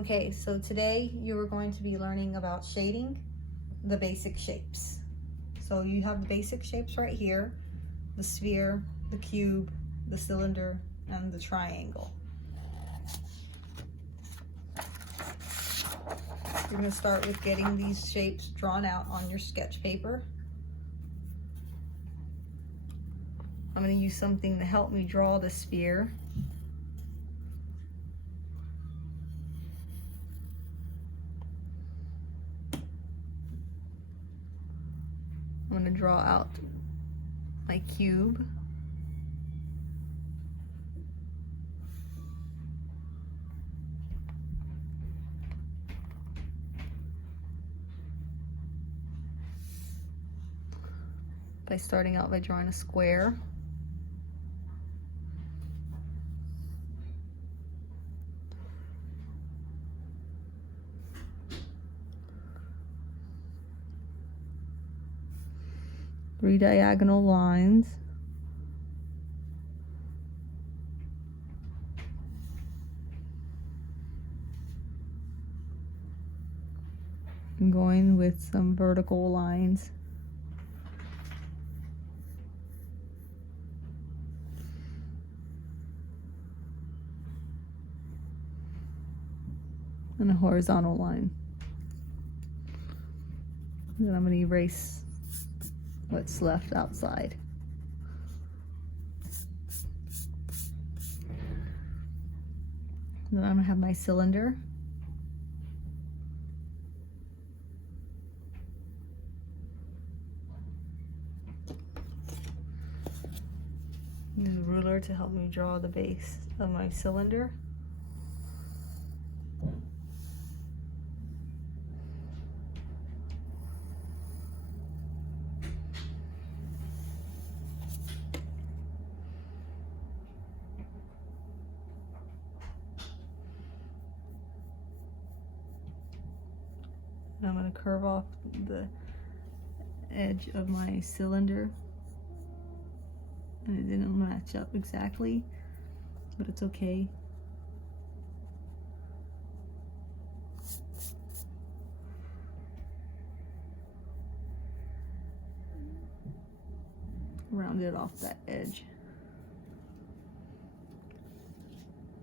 Okay, so today you are going to be learning about shading the basic shapes. So you have the basic shapes right here: the sphere, the cube, the cylinder, and the triangle. You're going to start with getting these shapes drawn out on your sketch paper. I'm going to use something to help me draw the sphere. I'm going to draw out my cube. By starting out by drawing a square. Three diagonal lines. I'm going with some vertical lines. And a horizontal line. Then I'm going to erase what's left outside. Then I'm going to have my cylinder. Use a ruler to help me draw the base of my cylinder. And I'm going to curve off the edge of my cylinder. And it didn't match up exactly, but it's okay. Rounded off that edge.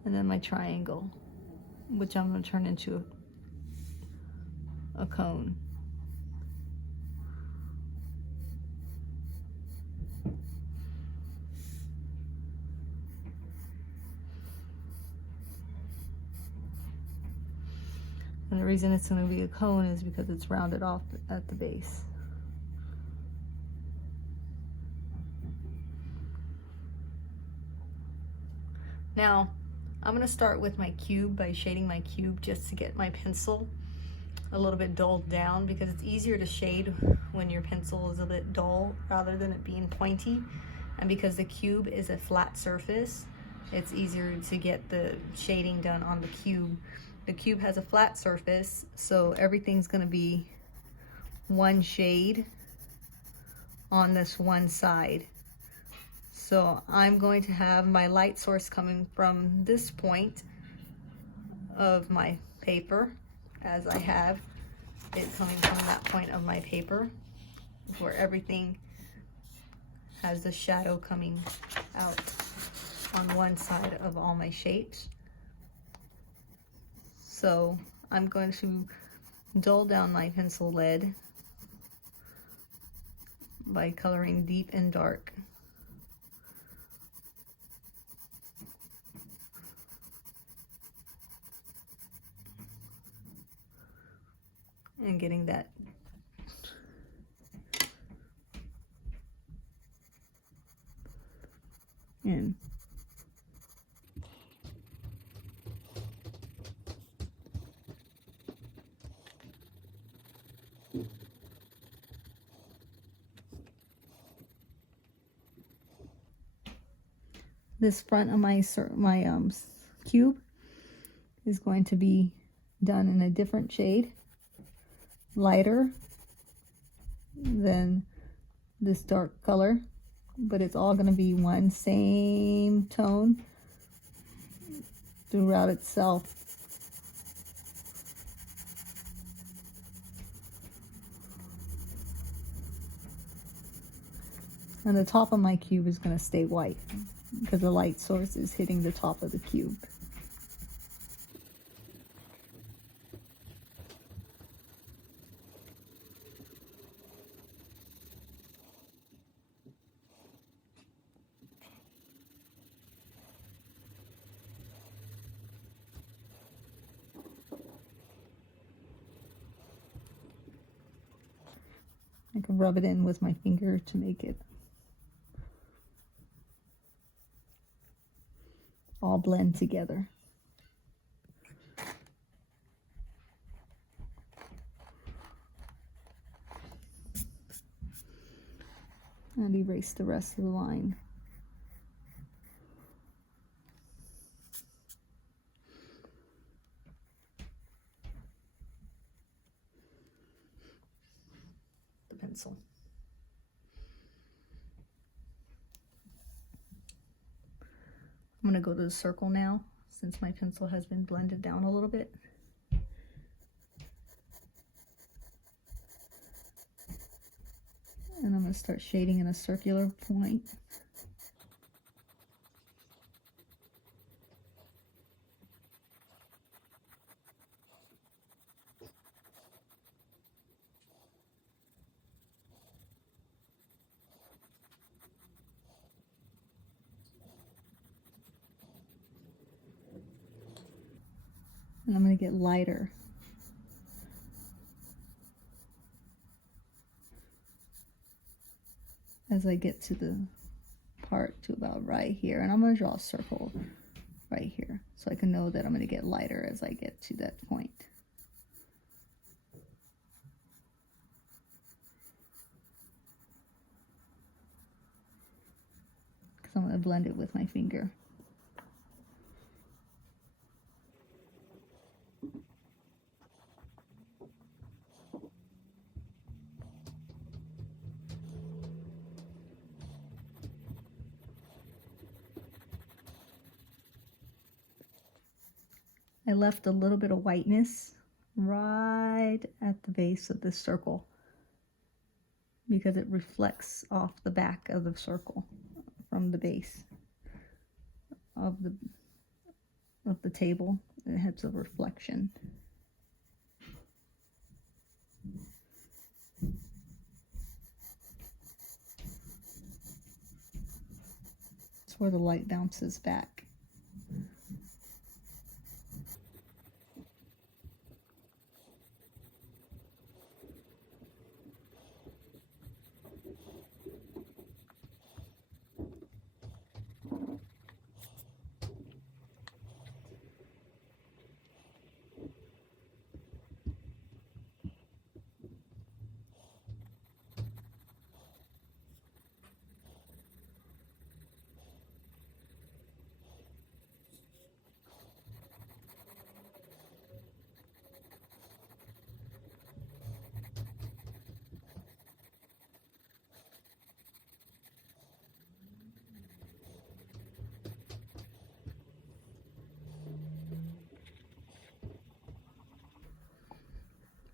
And then my triangle, which I'm going to turn into a cone. And the reason it's going to be a cone is because it's rounded off at the base. Now, I'm going to start with my cube by shading my cube just to get my pencil a little bit dulled down, because it's easier to shade when your pencil is a bit dull rather than it being pointy. And because the cube is a flat surface, it's easier to get the shading done on the cube. The cube has a flat surface, so everything's going to be one shade on this one side. So I'm going to have my light source coming from this point of my paper, as I have it coming from that point of my paper, where everything has the shadow coming out on one side of all my shapes. So I'm going to dull down my pencil lead by coloring deep and dark. And getting that in. This front of my cube is going to be done in a different shade, lighter than this dark color, but it's all going to be one same tone throughout itself. And the top of my cube is going to stay white because the light source is hitting the top of the cube. I can rub it in with my finger to make it all blend together. And erase the rest of the line. The pencil. I'm going to go to the circle now, since my pencil has been blended down a little bit. And I'm going to start shading in a circular point. And I'm going to get lighter. As I get to the part to about right here. And I'm going to draw a circle right here so I can know that I'm going to get lighter as I get to that point. Because I'm going to blend it with my finger. I left a little bit of whiteness right at the base of this circle because it reflects off the back of the circle from the base of the table. It has a reflection. It's where the light bounces back.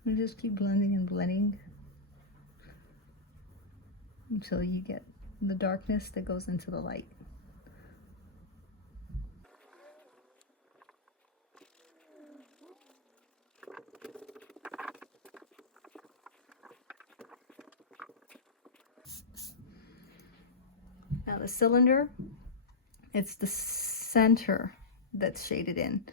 And just keep blending and blending until you get the darkness that goes into the light. Now the cylinder, it's the center that's shaded in.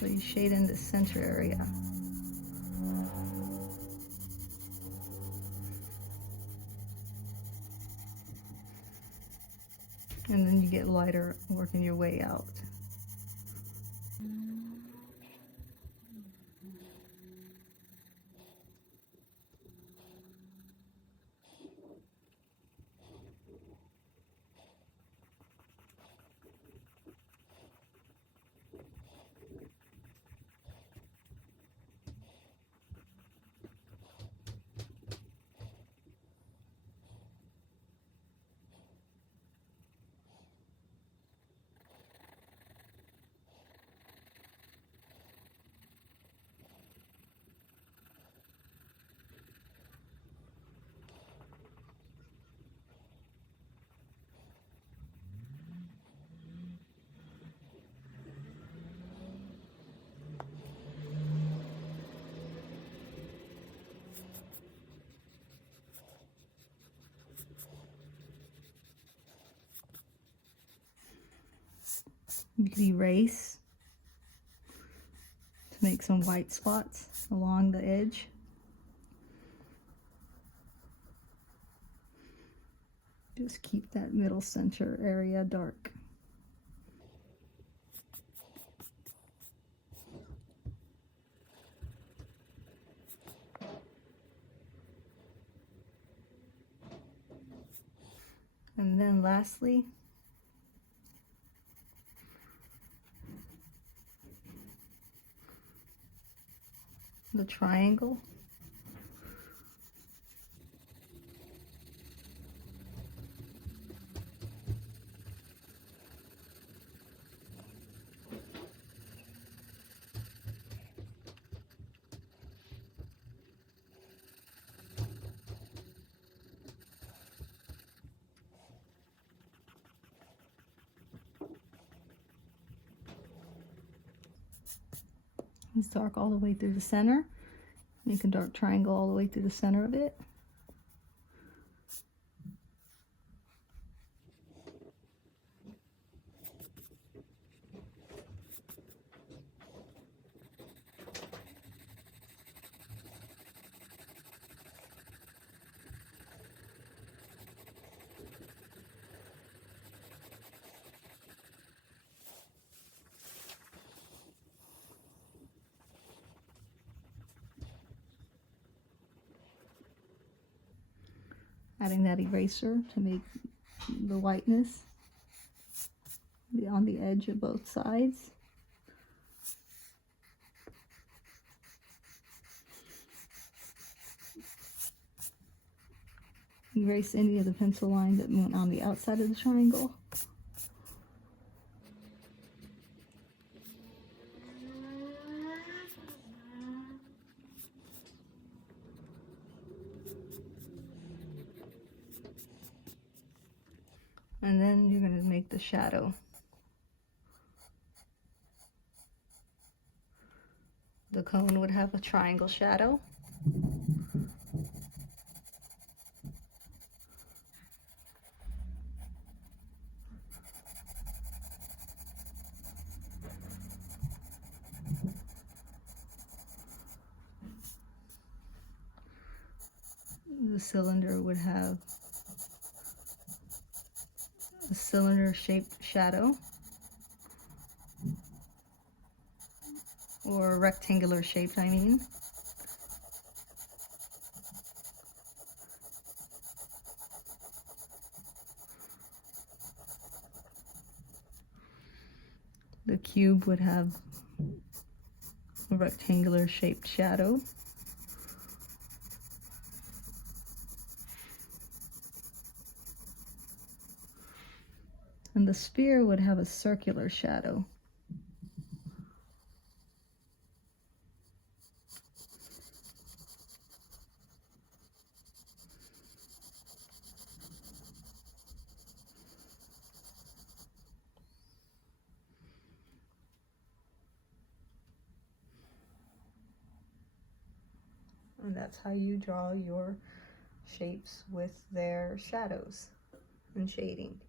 So you shade in the center area. And then you get lighter working your way out. You could erase to make some white spots along the edge. Just keep that middle center area dark. And then lastly, the triangle. It's dark all the way through the center. Make a dark triangle all the way through the center of it. Adding that eraser to make the whiteness on the edge of both sides. Erase any of the pencil line that went on the outside of the triangle. And then you're going to make the shadow. The cone would have a triangle shadow. The cylinder would have a cylinder-shaped shadow, or rectangular shaped, I mean. The cube would have a rectangular shaped shadow. And the sphere would have a circular shadow. And that's how you draw your shapes with their shadows and shading.